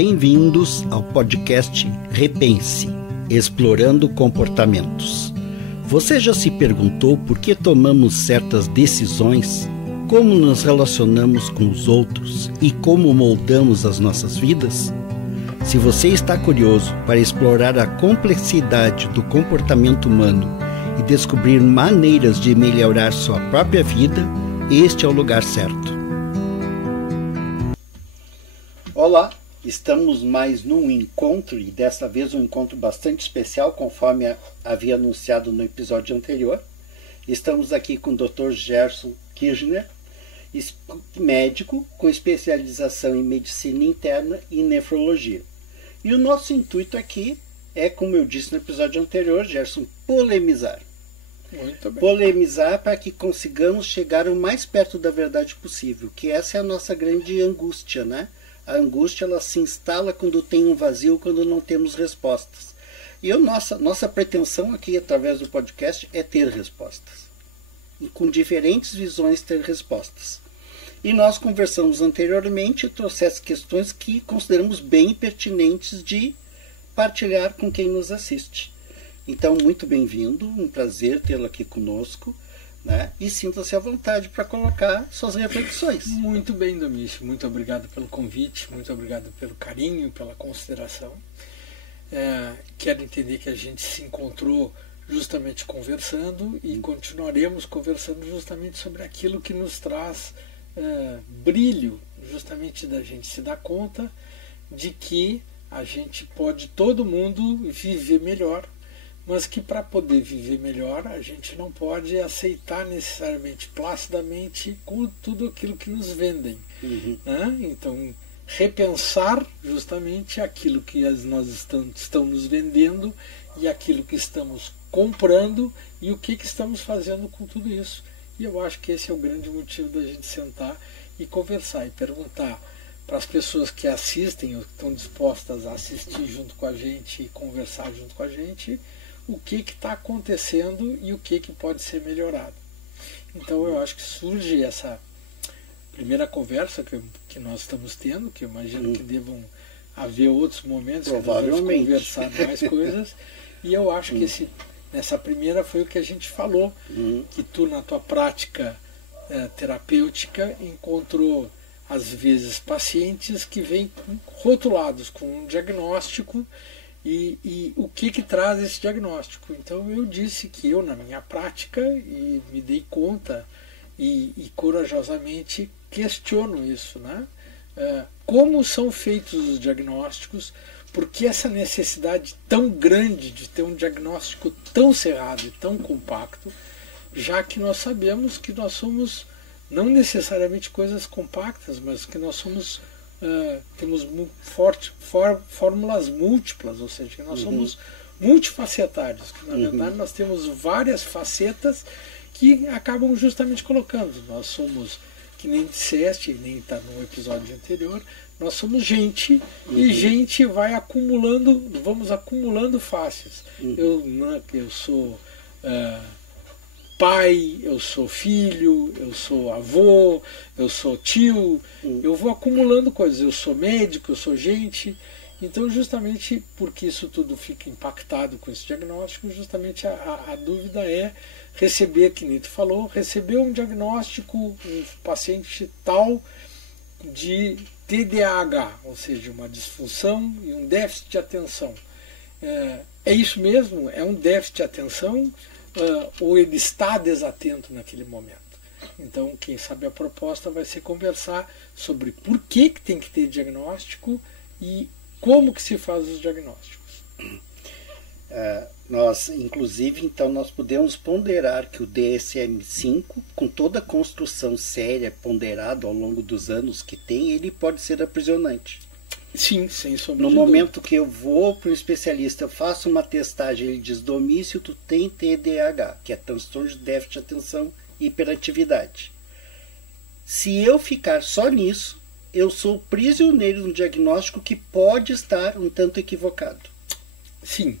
Bem-vindos ao podcast Repense, Explorando Comportamentos. Você já se perguntou por que tomamos certas decisões, como nos relacionamos com os outros e como moldamos as nossas vidas? Se você está curioso para explorar a complexidade do comportamento humano e descobrir maneiras de melhorar sua própria vida, este é o lugar certo. Olá, estamos mais num encontro, e dessa vez um encontro bastante especial, conforme havia anunciado no episódio anterior. Estamos aqui com o Dr. Gerson Kirchner, médico com especialização em medicina interna e nefrologia. E o nosso intuito aqui é, como eu disse no episódio anterior, Gerson, polemizar. Muito bem. Polemizar para que consigamos chegar o mais perto da verdade possível, que essa é a nossa grande angústia, né? A angústia, ela se instala quando tem um vazio, quando não temos respostas. E nossa pretensão aqui, através do podcast, é ter respostas. E com diferentes visões ter respostas. E nós conversamos anteriormente e trouxemos questões que consideramos bem pertinentes de partilhar com quem nos assiste. Então, muito bem-vindo, um prazer tê-lo aqui conosco, né? E sinta-se à vontade para colocar suas reflexões. Muito bem, Domício. Muito obrigado pelo convite, muito obrigado pelo carinho, pela consideração. Quero entender que a gente se encontrou justamente conversando e continuaremos conversando justamente sobre aquilo que nos traz brilho, justamente da gente se dar conta de que a gente pode, todo mundo, viver melhor, mas que para poder viver melhor a gente não pode aceitar necessariamente placidamente com tudo aquilo que nos vendem. Né? Então, repensar justamente aquilo que nós estão nos vendendo e aquilo que estamos comprando e o que estamos fazendo com tudo isso. E eu acho que esse é o grande motivo da gente sentar e conversar e perguntar para as pessoas que assistem ou que estão dispostas a assistir junto com a gente e conversar junto com a gente, o que está acontecendo e o que pode ser melhorado. Então eu acho que surge essa primeira conversa que nós estamos tendo, que eu imagino que devam haver outros momentos que nós vamos conversar mais coisas, e eu acho que nessa primeira foi o que a gente falou, que tu na tua prática terapêutica encontrou às vezes pacientes que vêm rotulados com um diagnóstico e o que traz esse diagnóstico. Então eu disse que eu, na minha prática, e me dei conta e corajosamente questiono isso, né? Como são feitos os diagnósticos, por que essa necessidade tão grande de ter um diagnóstico tão cerrado e tão compacto, já que nós sabemos que nós somos não necessariamente coisas compactas, mas que nós somos temos fórmulas múltiplas, ou seja, que nós somos multifacetários, que na verdade nós temos várias facetas que acabam justamente colocando. Nós somos, que nem disseste, nem está no episódio anterior, nós somos gente, e gente vai acumulando, vamos acumulando faces. Eu sou pai, eu sou filho, eu sou avô, eu sou tio, eu vou acumulando coisas, eu sou médico, eu sou gente. Então, justamente porque isso tudo fica impactado com esse diagnóstico, justamente a dúvida é receber, que nem tu falou, receber um diagnóstico, um paciente tal de TDAH, ou seja, uma disfunção e um déficit de atenção. É isso mesmo? É um déficit de atenção? Ou ele está desatento naquele momento? Então, quem sabe a proposta vai ser conversar sobre por que tem que ter diagnóstico e como que se faz os diagnósticos. Nós, inclusive, então, nós podemos ponderar que o DSM-5, com toda a construção séria, ponderada ao longo dos anos que tem, ele pode ser aprisionante. Sim, sem sombra No de momento dúvida. que eu vou para um especialista, eu faço uma testagem, ele diz, Domício, tu tem TDAH, que é transtorno de déficit de atenção e hiperatividade. Se eu ficar só nisso, eu sou prisioneiro de um diagnóstico que pode estar um tanto equivocado. Sim.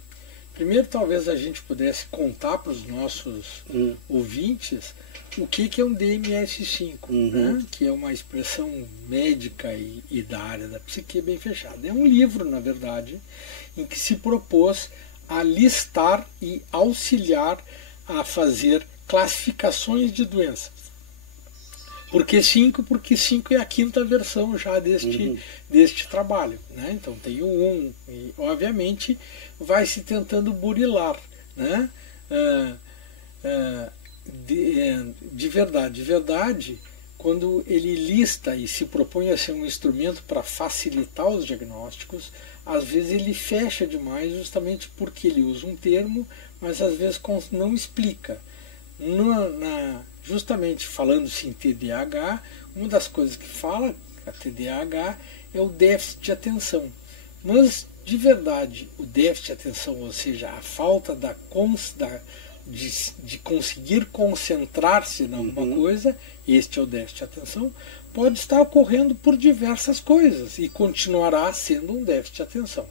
Primeiro, talvez a gente pudesse contar para os nossos ouvintes o que é um DMS-5, né? Que é uma expressão médica e da área da psique bem fechada. É um livro, na verdade, em que se propôs a listar e auxiliar a fazer classificações de doenças. Por que 5? Porque 5 é a quinta versão já deste trabalho, né? Então tem o 1, e obviamente vai se tentando burilar, né? De verdade, quando ele lista e se propõe a ser um instrumento para facilitar os diagnósticos, às vezes ele fecha demais justamente porque ele usa um termo, mas às vezes não explica. Justamente falando-se em TDAH, uma das coisas que fala a TDAH é o déficit de atenção. Mas, de verdade, o déficit de atenção, ou seja, a falta de conseguir concentrar-se em alguma coisa, este é o déficit de atenção, pode estar ocorrendo por diversas coisas e continuará sendo um déficit de atenção.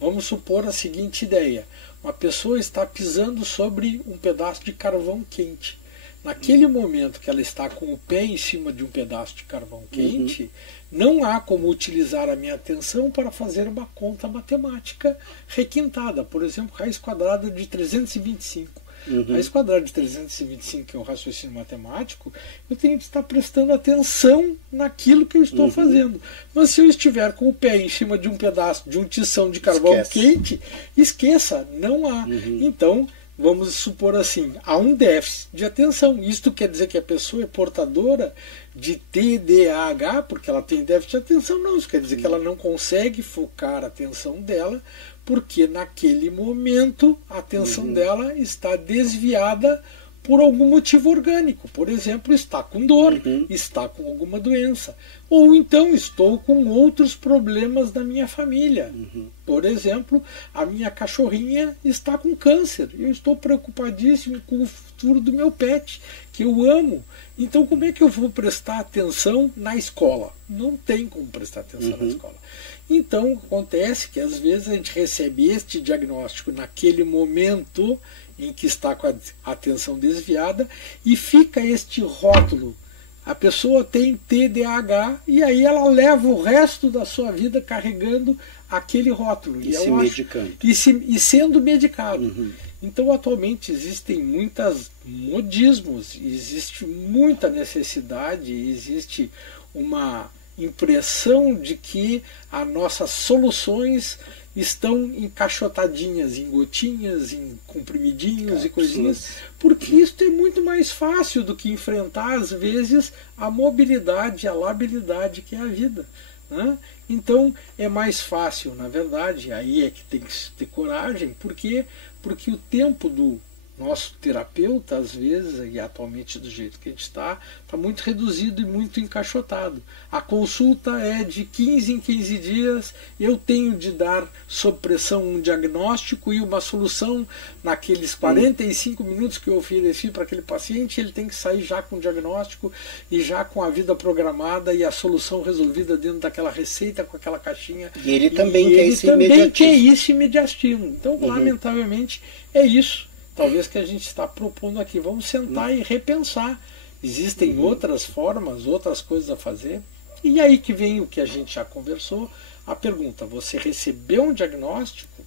Vamos supor a seguinte ideia: uma pessoa está pisando sobre um pedaço de carvão quente. Naquele momento que ela está com o pé em cima de um pedaço de carvão quente, não há como utilizar a minha atenção para fazer uma conta matemática requintada. Por exemplo, raiz quadrada de 325. Raiz quadrada de 325, que é um raciocínio matemático, eu tenho que estar prestando atenção naquilo que eu estou fazendo. Mas se eu estiver com o pé em cima de um pedaço, de um tição de carvão quente, esqueça, não há. Então, vamos supor assim, há um déficit de atenção. Isto quer dizer que a pessoa é portadora de TDAH, porque ela tem déficit de atenção? Não, isso quer dizer que ela não consegue focar a atenção dela, porque naquele momento a atenção dela está desviada por algum motivo orgânico. Por exemplo, está com dor, está com alguma doença. Ou então estou com outros problemas da minha família. Por exemplo, a minha cachorrinha está com câncer. Eu estou preocupadíssimo com o futuro do meu pet, que eu amo. Então, como é que eu vou prestar atenção na escola? Não tem como prestar atenção na escola. Então, acontece que às vezes a gente recebe este diagnóstico naquele momento em que está com a atenção desviada e fica este rótulo. A pessoa tem TDAH e aí ela leva o resto da sua vida carregando aquele rótulo. E se medicando. E sendo medicado. Então, atualmente, existem muitos modismos, existe muita necessidade, existe uma impressão de que as nossas soluções estão encaixotadinhas em gotinhas, em comprimidinhos e coisinhas, porque isso é muito mais fácil do que enfrentar, às vezes, a mobilidade, a labilidade que é a vida, né? Então, é mais fácil, na verdade, aí é que tem que ter coragem, porque o tempo do nosso terapeuta, às vezes, e atualmente do jeito que a gente está muito reduzido e muito encaixotado. A consulta é de 15 em 15 dias, eu tenho de dar, sob pressão, um diagnóstico e uma solução naqueles 45 minutos que eu ofereci para aquele paciente. Ele tem que sair já com o diagnóstico e já com a vida programada e a solução resolvida dentro daquela receita, com aquela caixinha. E ele também quer esse imediatismo. Então, lamentavelmente, é isso. Talvez que a gente está propondo aqui. Vamos sentar e repensar. Existem outras formas, outras coisas a fazer. E aí que vem o que a gente já conversou, a pergunta: você recebeu um diagnóstico?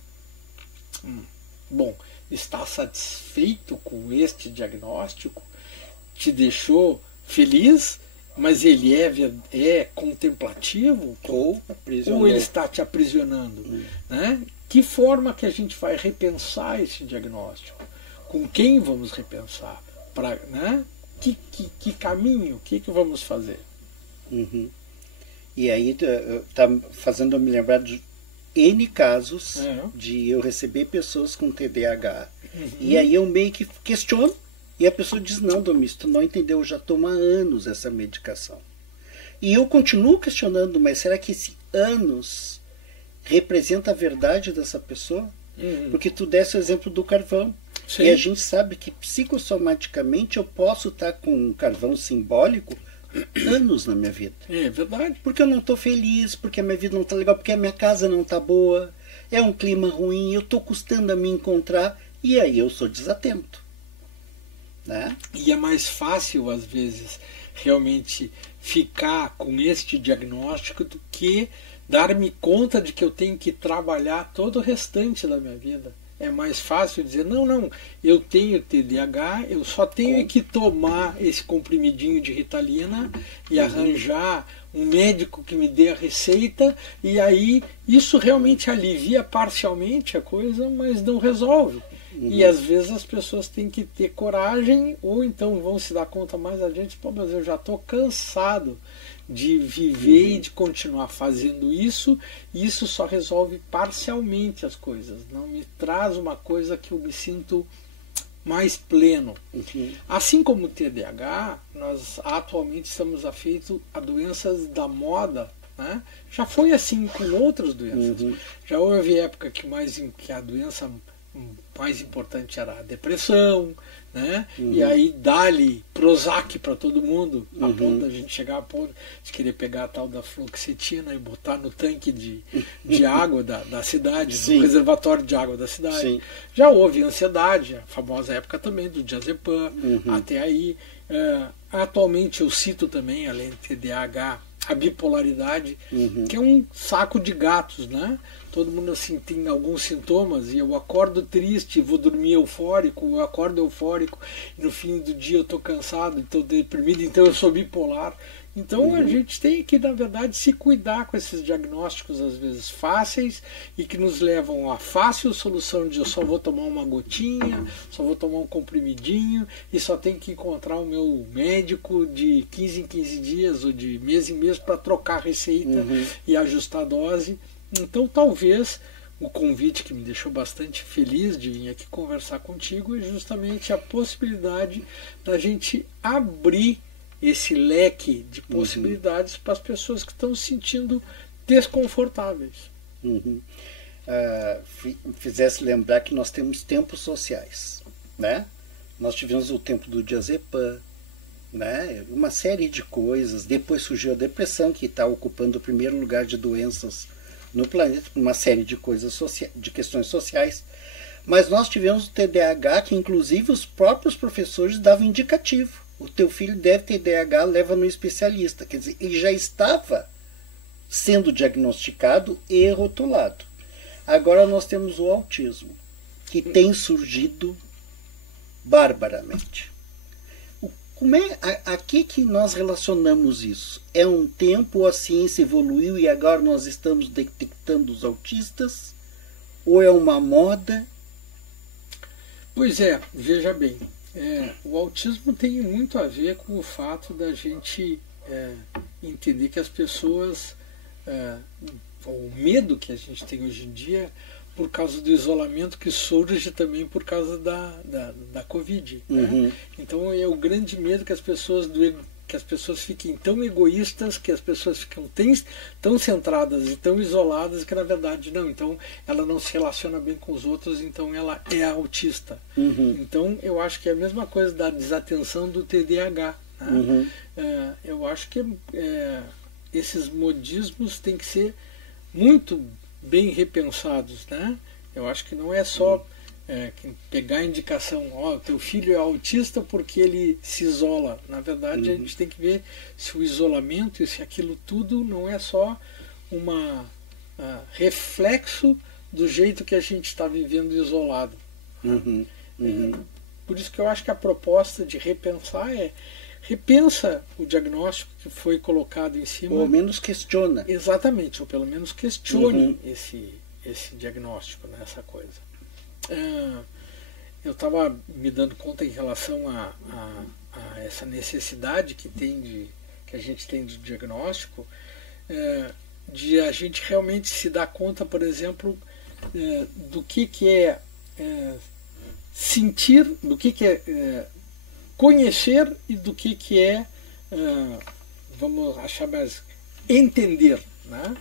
Bom, está satisfeito com este diagnóstico? Te deixou feliz? Mas ele é contemplativo? Ou ele está te aprisionando? Né? Que forma que a gente vai repensar esse diagnóstico? Com quem vamos repensar? Né? Que caminho? O que vamos fazer? E aí está fazendo eu me lembrar de N casos de eu receber pessoas com TDAH. E aí eu meio que questiono e a pessoa diz: não, Domis, tu não entendeu, eu já tomo há anos essa medicação. E eu continuo questionando, mas será que esse anos representa a verdade dessa pessoa? Porque tu desse o exemplo do carvão. Sim. E a gente sabe que psicossomaticamente eu posso estar com um carvão simbólico anos na minha vida. É verdade. Porque eu não estou feliz, porque a minha vida não está legal, porque a minha casa não está boa, é um clima ruim, eu estou custando a me encontrar, e aí eu sou desatento. né? E é mais fácil, às vezes, realmente ficar com este diagnóstico do que dar-me conta de que eu tenho que trabalhar todo o restante da minha vida. É mais fácil dizer, não, eu tenho TDAH, eu só tenho que tomar esse comprimidinho de Ritalina e arranjar um médico que me dê a receita, e aí isso realmente alivia parcialmente a coisa, mas não resolve. E às vezes as pessoas têm que ter coragem, ou então vão se dar conta mais adiante, pô, mas eu já estou cansado de viver e de continuar fazendo isso, e isso só resolve parcialmente as coisas, não me traz uma coisa que eu me sinto mais pleno. Assim como o TDAH, nós atualmente estamos afeitos a doenças da moda, né? Já foi assim com outras doenças. Já houve época que a doença mais importante era a depressão, né? E aí dá-lhe Prozac para todo mundo, a ponto da gente chegar a ponto de querer pegar a tal da fluoxetina e botar no tanque de água da cidade, no reservatório de água da cidade. Sim. Já houve ansiedade, a famosa época também do diazepam, até aí. Atualmente eu cito também, além do TDAH, a bipolaridade, que é um saco de gatos, né? Todo mundo assim tem alguns sintomas, e eu acordo triste, vou dormir eufórico, eu acordo eufórico, e no fim do dia eu estou cansado, estou deprimido, então eu sou bipolar. Então a gente tem que, na verdade, se cuidar com esses diagnósticos, às vezes fáceis, e que nos levam à fácil solução de eu só vou tomar uma gotinha, só vou tomar um comprimidinho, e só tenho que encontrar o meu médico de 15 em 15 dias, ou de mês em mês, para trocar a receita e ajustar a dose. Então talvez o convite que me deixou bastante feliz de vir aqui conversar contigo é justamente a possibilidade da gente abrir esse leque de possibilidades para as pessoas que estão se sentindo desconfortáveis. Fizesse lembrar que nós temos tempos sociais, né? Nós tivemos o tempo do diazepam, né? Uma série de coisas. Depois surgiu a depressão, que está ocupando o primeiro lugar de doenças no planeta, uma série de coisas de questões sociais. Mas nós tivemos o TDAH, que inclusive os próprios professores davam indicativo. O teu filho deve ter TDAH, leva no especialista. Quer dizer, ele já estava sendo diagnosticado e rotulado. Agora nós temos o autismo, que tem surgido barbaramente. Como é aqui que nós relacionamos isso? É um tempo, a ciência evoluiu e agora nós estamos detectando os autistas? Ou é uma moda? Pois é, veja bem, o autismo tem muito a ver com o fato da gente entender que as pessoas, o medo que a gente tem hoje em dia, por causa do isolamento que surge também por causa da Covid. Né? Então é o grande medo que as pessoas fiquem tão egoístas, que as pessoas ficam tão centradas e tão isoladas que na verdade não. Então ela não se relaciona bem com os outros, então ela é autista. Então eu acho que é a mesma coisa da desatenção do TDAH. Né? Eu acho que esses modismos têm que ser muito bem repensados, né? Eu acho que não é só pegar a indicação, teu filho é autista porque ele se isola. Na verdade, a gente tem que ver se o isolamento e se aquilo tudo não é só uma reflexo do jeito que a gente está vivendo isolado. Por isso que eu acho que a proposta de repensar repensa o diagnóstico que foi colocado em cima. Ou ao menos questiona. Exatamente, ou pelo menos questione esse diagnóstico, né, essa coisa. Eu estava me dando conta em relação a essa necessidade que a gente tem de diagnóstico, de a gente realmente se dar conta, por exemplo, do que é sentir, do que é conhecer e do que é, vamos achar mais, entender. Né?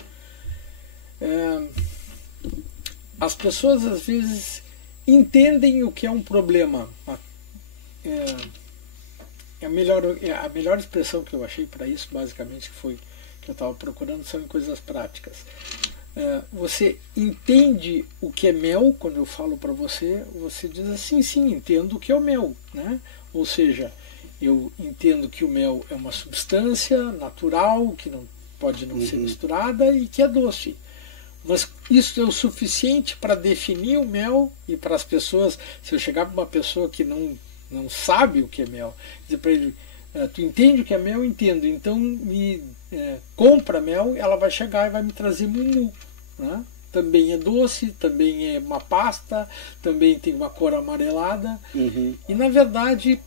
As pessoas às vezes entendem o que é um problema. A melhor expressão que eu achei para isso, basicamente, que eu estava procurando, são em coisas práticas. Você entende o que é mel? Quando eu falo para você, você diz assim, sim, entendo o que é o mel, né? Ou seja, eu entendo que o mel é uma substância natural, que não pode não ser misturada e que é doce. Mas isso é o suficiente para definir o mel e para as pessoas, se eu chegar para uma pessoa que não sabe o que é mel, dizer para ele, tu entende o que é mel? Entendo, então me compra mel, ela vai chegar e vai me trazer mumu, né? Também é doce, também é uma pasta, também tem uma cor amarelada. E na verdade,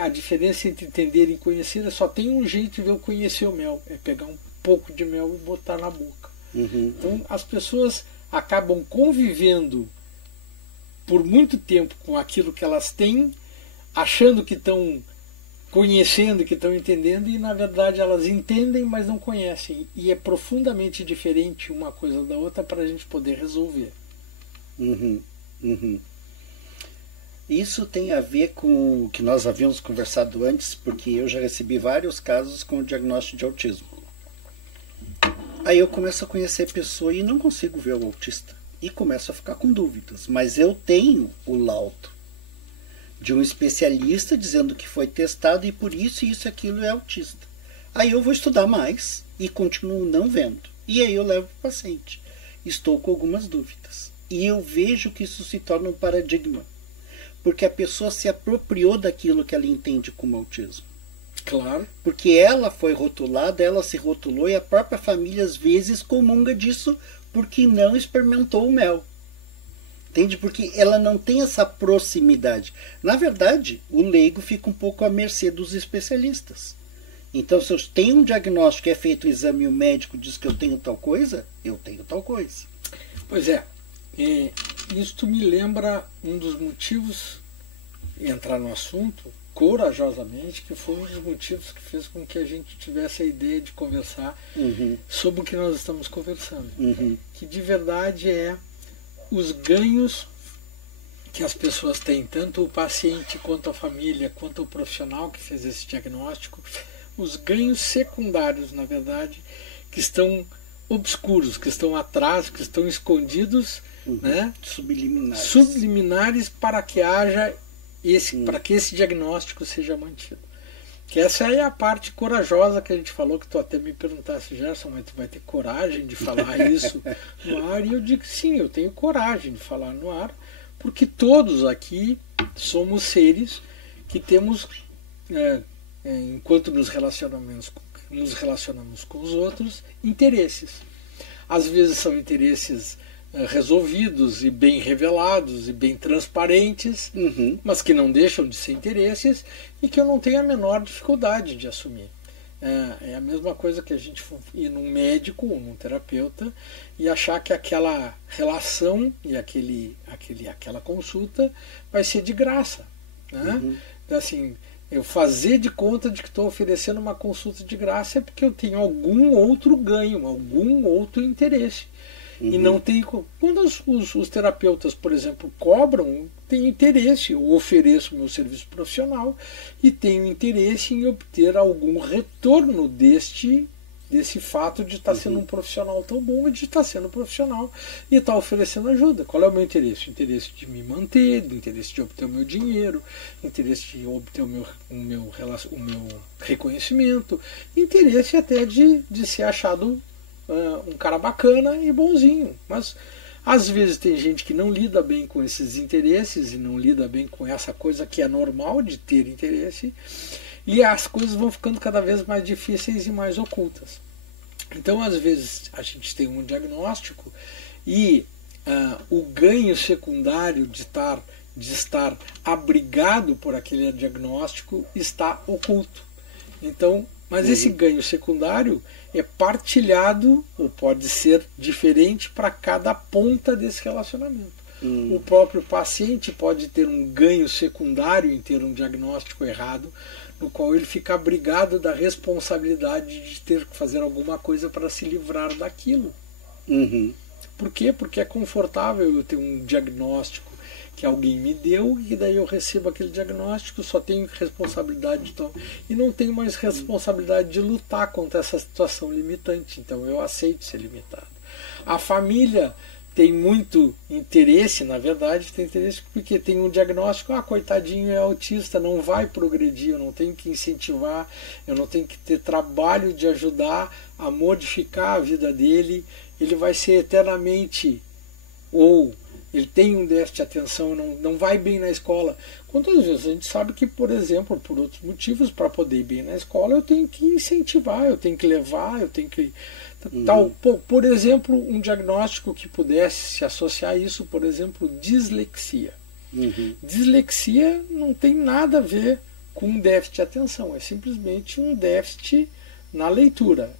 a diferença entre entender e conhecer, só tem um jeito de eu conhecer o mel, é pegar um pouco de mel e botar na boca. Então as pessoas acabam convivendo por muito tempo com aquilo que elas têm, achando que estão conhecendo, que estão entendendo, e na verdade elas entendem, mas não conhecem. E é profundamente diferente uma coisa da outra para a gente poder resolver. Isso tem a ver com o que nós havíamos conversado antes, porque eu já recebi vários casos com o diagnóstico de autismo. Aí eu começo a conhecer a pessoa e não consigo ver o autista. E começo a ficar com dúvidas. Mas eu tenho o laudo de um especialista dizendo que foi testado e por isso e aquilo é autista. Aí eu vou estudar mais e continuo não vendo. E aí eu levo para o paciente. Estou com algumas dúvidas. E eu vejo que isso se torna um paradigma. Porque a pessoa se apropriou daquilo que ela entende como autismo. Claro. Porque ela foi rotulada, ela se rotulou e a própria família às vezes comunga disso porque não experimentou o mel. Entende? Porque ela não tem essa proximidade. Na verdade, o leigo fica um pouco à mercê dos especialistas. Então, se eu tenho um diagnóstico, é feito o exame e o médico diz que eu tenho tal coisa, eu tenho tal coisa. Pois é. Isto me lembra um dos motivos, entrar no assunto, corajosamente, que foi um dos motivos que fez com que a gente tivesse a ideia de conversar sobre o que nós estamos conversando. Que de verdade é os ganhos que as pessoas têm, tanto o paciente quanto a família, quanto o profissional que fez esse diagnóstico, os ganhos secundários, na verdade, que estão obscuros, que estão atrás, que estão escondidos, né? Subliminares para que haja para que esse diagnóstico seja mantido. Que essa é a parte corajosa que a gente falou, que tu até me perguntasse, Gerson, mas tu vai ter coragem de falar isso no ar? E eu digo sim, eu tenho coragem de falar no ar, porque todos aqui somos seres que temos, enquanto nos relacionamos com os outros, interesses. Às vezes são interesses resolvidos e bem revelados e bem transparentes, mas que não deixam de ser interesses e que eu não tenho a menor dificuldade de assumir. É a mesma coisa que a gente ir num médico ou num terapeuta e achar que aquela relação e aquela consulta vai ser de graça, né? Assim, eu fazer de conta de que estou oferecendo uma consulta de graça é porque eu tenho algum outro ganho, algum outro interesse. E não tem. Quando os terapeutas, por exemplo, cobram, tem interesse. Eu ofereço meu serviço profissional e tenho interesse em obter algum retorno desse fato de estar sendo um profissional tão bom e de estar sendo profissional e estar oferecendo ajuda. Qual é o meu interesse? O interesse de me manter, o interesse de obter o meu dinheiro, o interesse de obter o meu reconhecimento, interesse até de ser achado um cara bacana e bonzinho. Mas às vezes tem gente que não lida bem com esses interesses e não lida bem com essa coisa que é normal de ter interesse, e as coisas vão ficando cada vez mais difíceis e mais ocultas. Então às vezes a gente tem um diagnóstico e o ganho secundário de estar abrigado por aquele diagnóstico está oculto. Então, mas esse ganho secundário é partilhado, ou pode ser diferente para cada ponta desse relacionamento. O próprio paciente pode ter um ganho secundário em ter um diagnóstico errado, no qual ele fica abrigado da responsabilidade de ter que fazer alguma coisa para se livrar daquilo. Por quê? Porque é confortável eu ter um diagnóstico que alguém me deu e daí eu recebo aquele diagnóstico, só tenho responsabilidade e não tenho mais responsabilidade de lutar contra essa situação limitante. Então eu aceito ser limitado. A família tem muito interesse, na verdade, tem interesse porque tem um diagnóstico, coitadinho, é autista, não vai progredir, eu não tenho que incentivar, eu não tenho que ter trabalho de ajudar a modificar a vida dele, ele vai ser eternamente, ou ele tem um déficit de atenção, não vai bem na escola. Quantas vezes a gente sabe que, por exemplo, por outros motivos, para poder ir bem na escola, eu tenho que incentivar, eu tenho que levar, eu tenho que... por exemplo, um diagnóstico que pudesse se associar a isso, por exemplo, dislexia. Dislexia não tem nada a ver com um déficit de atenção, é simplesmente um déficit na leitura.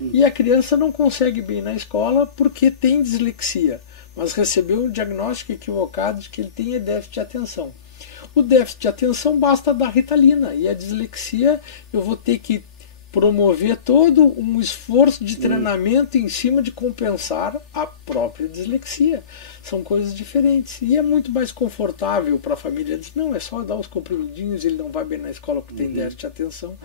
E a criança não consegue bem na escola porque tem dislexia, mas recebeu um diagnóstico equivocado de que ele tem déficit de atenção. O déficit de atenção basta dar Ritalina, e a dislexia eu vou ter que promover todo um esforço de treinamento em cima de compensar a própria dislexia. São coisas diferentes. E é muito mais confortável para a família dizer, não, é só dar os comprimidinhos, ele não vai bem na escola porque tem déficit de atenção,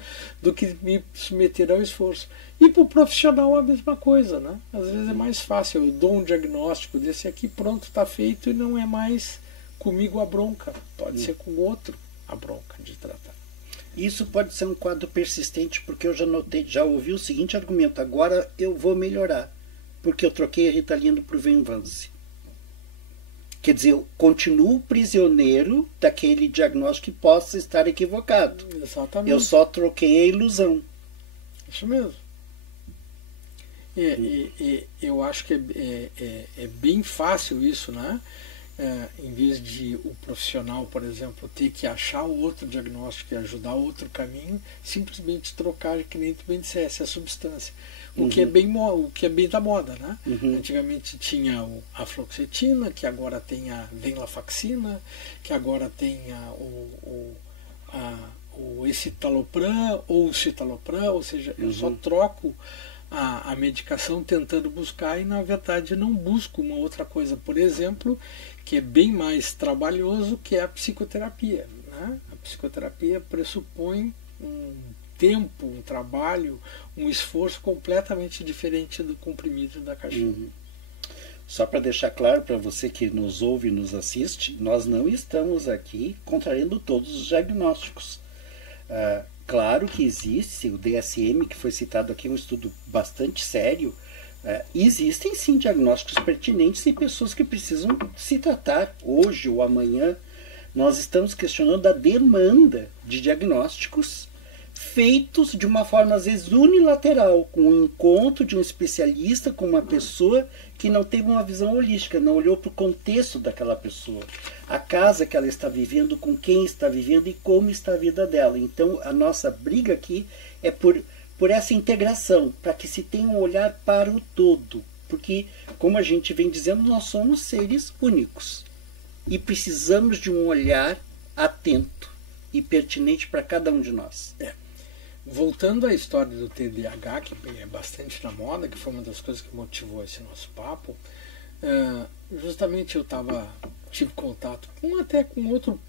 do que me submeter ao esforço. E para o profissional a mesma coisa, né? Às vezes é mais fácil, eu dou um diagnóstico desse aqui, pronto, está feito, e não é mais comigo a bronca. Pode ser com outro a bronca de tratar. Isso pode ser um quadro persistente, porque eu já ouvi o seguinte argumento: agora eu vou melhorar, porque eu troquei a Ritalina para o Venvance. Quer dizer, eu continuo prisioneiro daquele diagnóstico que possa estar equivocado. Exatamente. Eu só troquei a ilusão. Isso mesmo. Eu acho que é bem fácil isso, né? Em vez de o profissional, por exemplo, ter que achar outro diagnóstico e ajudar outro caminho, simplesmente trocar, que nem tu bem dissesse, a substância. O que é bem da moda, né? Antigamente tinha a fluoxetina, que agora tem a venlafaxina, que agora tem o escitalopram ou o citalopram, ou seja, eu só troco a medicação tentando buscar e, na verdade, não busco uma outra coisa, por exemplo, que é bem mais trabalhoso, que é a psicoterapia, né? A psicoterapia pressupõe um tempo, um trabalho, um esforço completamente diferente do comprimido da caixinha. Só para deixar claro para você que nos ouve e nos assiste, nós não estamos aqui contrariando todos os diagnósticos. Claro que existe o DSM, que foi citado aqui, um estudo bastante sério. Existem sim diagnósticos pertinentes e pessoas que precisam se tratar hoje ou amanhã. Nós estamos questionando a demanda de diagnósticos feitos de uma forma às vezes unilateral, com o encontro de um especialista com uma pessoa que não teve uma visão holística, não olhou para o contexto daquela pessoa, a casa que ela está vivendo, com quem está vivendo e como está a vida dela. Então a nossa briga aqui é por essa integração, para que se tenha um olhar para o todo, porque, como a gente vem dizendo, nós somos seres únicos e precisamos de um olhar atento e pertinente para cada um de nós. Voltando à história do TDAH, que é bastante na moda, que foi uma das coisas que motivou esse nosso papo, justamente eu tive contato até com outro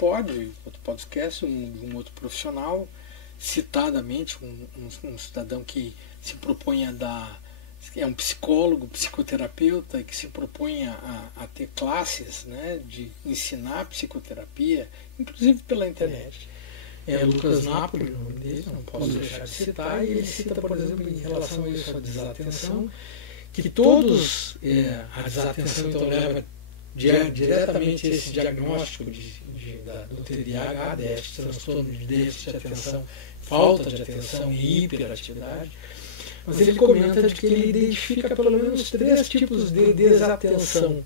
podcast, um outro profissional, citadamente, um cidadão que se propõe é um psicólogo, psicoterapeuta, que se propõe a ter classes, né, de ensinar psicoterapia, inclusive pela internet. É Lucas Napoli, o nome dele, não posso deixar de citar, e ele cita, por exemplo, em relação a isso, a desatenção, que todos, a desatenção então leva diretamente a esse diagnóstico do TDAH, transtorno de déficit de atenção, falta de atenção e hiperatividade. Mas ele comenta de que ele identifica pelo menos 3 tipos de desatenção.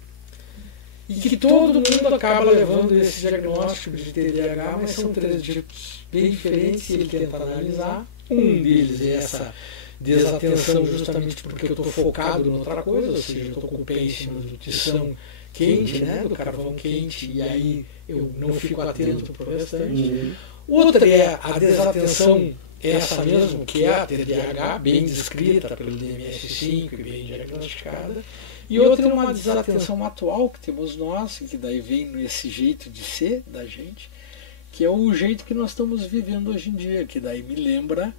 E que todo mundo acaba levando esse diagnóstico de TDAH, mas são 3 tipos bem diferentes e ele tenta analisar. Um deles é essa desatenção justamente porque eu estou focado em outra coisa, ou seja, eu estou com o pé em cima do tição quente, né, do carvão quente, e aí eu não fico atento para o restante. Outra é a desatenção, essa mesmo, que é a TDAH, bem descrita pelo DMS-5 e bem diagnosticada. E outra é uma desatenção atual que temos nós, que daí vem nesse jeito de ser da gente, que é o jeito que nós estamos vivendo hoje em dia, que daí me lembra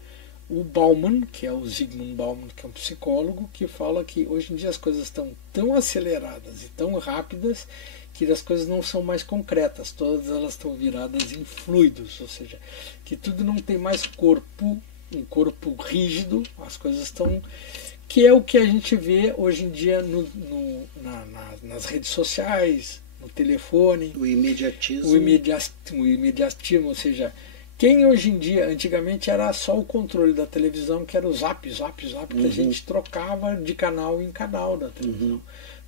o Bauman, que é o Zygmunt Bauman, que é um psicólogo, que fala que hoje em dia as coisas estão tão aceleradas e tão rápidas que as coisas não são mais concretas, todas elas estão viradas em fluidos, ou seja, que tudo não tem mais corpo, um corpo rígido, as coisas estão... que é o que a gente vê hoje em dia nas redes sociais, no telefone. O imediatismo. O imediatismo, ou seja, quem hoje em dia, antigamente era só o controle da televisão, que era o zap, que a gente trocava de canal em canal da televisão.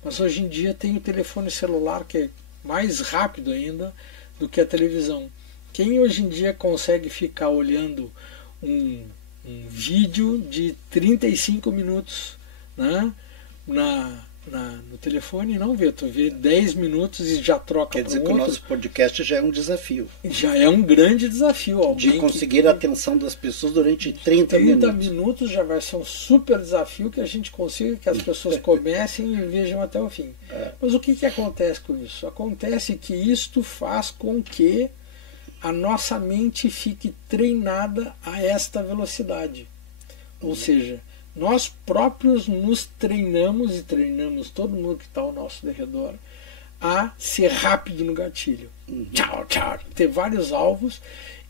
Mas hoje em dia tem o telefone celular, que é mais rápido ainda do que a televisão. Quem hoje em dia consegue ficar olhando um vídeo de 35 minutos, né, no telefone, não vê, tu vê 10 minutos e já troca. Quer dizer que o nosso podcast já é um desafio. Já é um grande desafio. De conseguir a atenção das pessoas durante 30 minutos. 30 minutos já vai ser um super desafio que a gente consiga que as pessoas comecem e vejam até o fim. Mas o que acontece com isso? Acontece que isto faz com que a nossa mente fique treinada a esta velocidade. Ou seja, nós próprios nos treinamos e treinamos todo mundo que está ao nosso redor a ser rápido no gatilho. Tchau, tchau. Ter vários alvos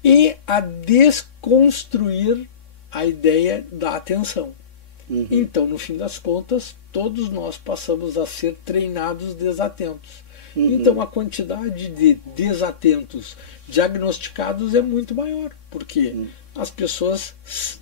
e a desconstruir a ideia da atenção. Então, no fim das contas, todos nós passamos a ser treinados desatentos. Então, a quantidade de desatentos diagnosticados é muito maior, porque as pessoas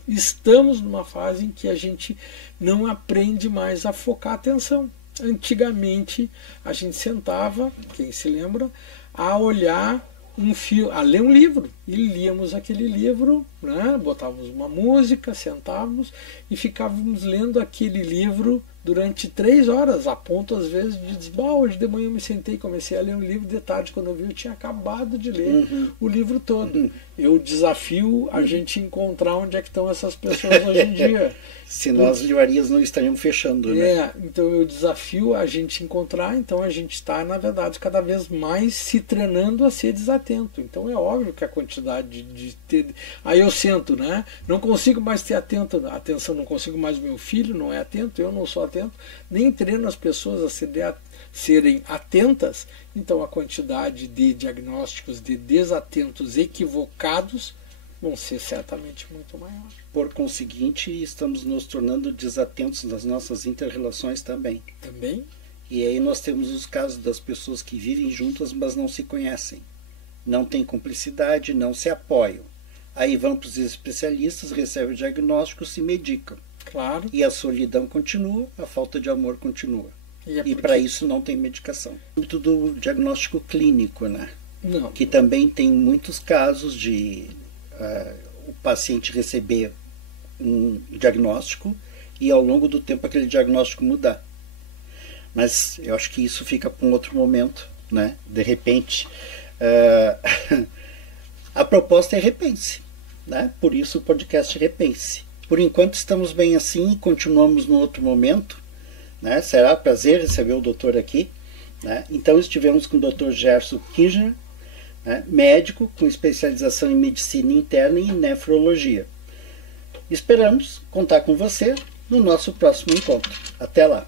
estamos numa fase em que a gente não aprende mais a focar a atenção. Antigamente a gente sentava, quem se lembra, a olhar um filme, a ler um livro, e líamos aquele livro, né? Botávamos uma música, sentávamos e ficávamos lendo aquele livro durante 3 horas, a ponto às vezes de dizer, hoje de manhã eu me sentei e comecei a ler um livro, de tarde quando eu vi eu tinha acabado de ler o livro todo. Eu desafio a gente encontrar onde é que estão essas pessoas hoje em dia. Senão as livrarias não estariam fechando, né? Então eu desafio a gente encontrar, então a gente está, na verdade, cada vez mais se treinando a ser desatento. Então é óbvio que a quantidade de ter... Aí eu sento, né? Não consigo mais ter atenção, não consigo mais, meu filho não é atento, eu não sou atento, nem treino as pessoas a serem atentas. Então a quantidade de diagnósticos de desatentos equivocados vão ser certamente muito maior. Por conseguinte, estamos nos tornando desatentos nas nossas inter-relações também. Também. E aí nós temos os casos das pessoas que vivem juntas, mas não se conhecem. Não têm cumplicidade, não se apoiam. Aí vão para os especialistas, recebem o diagnóstico, se medicam. Claro. E a solidão continua, a falta de amor continua. E para isso não tem medicação. No âmbito do diagnóstico clínico, né? Não. Que também tem muitos casos de o paciente receber um diagnóstico e ao longo do tempo aquele diagnóstico mudar. Mas eu acho que isso fica para um outro momento, né? De repente, a proposta é Repense, né? Por isso o podcast Repense. Por enquanto estamos bem assim e continuamos no outro momento, né? Será um prazer receber o doutor aqui, né? Então estivemos com o Dr. Gerson Kirchner, né? Médico com especialização em medicina interna e nefrologia. Esperamos contar com você no nosso próximo encontro. Até lá!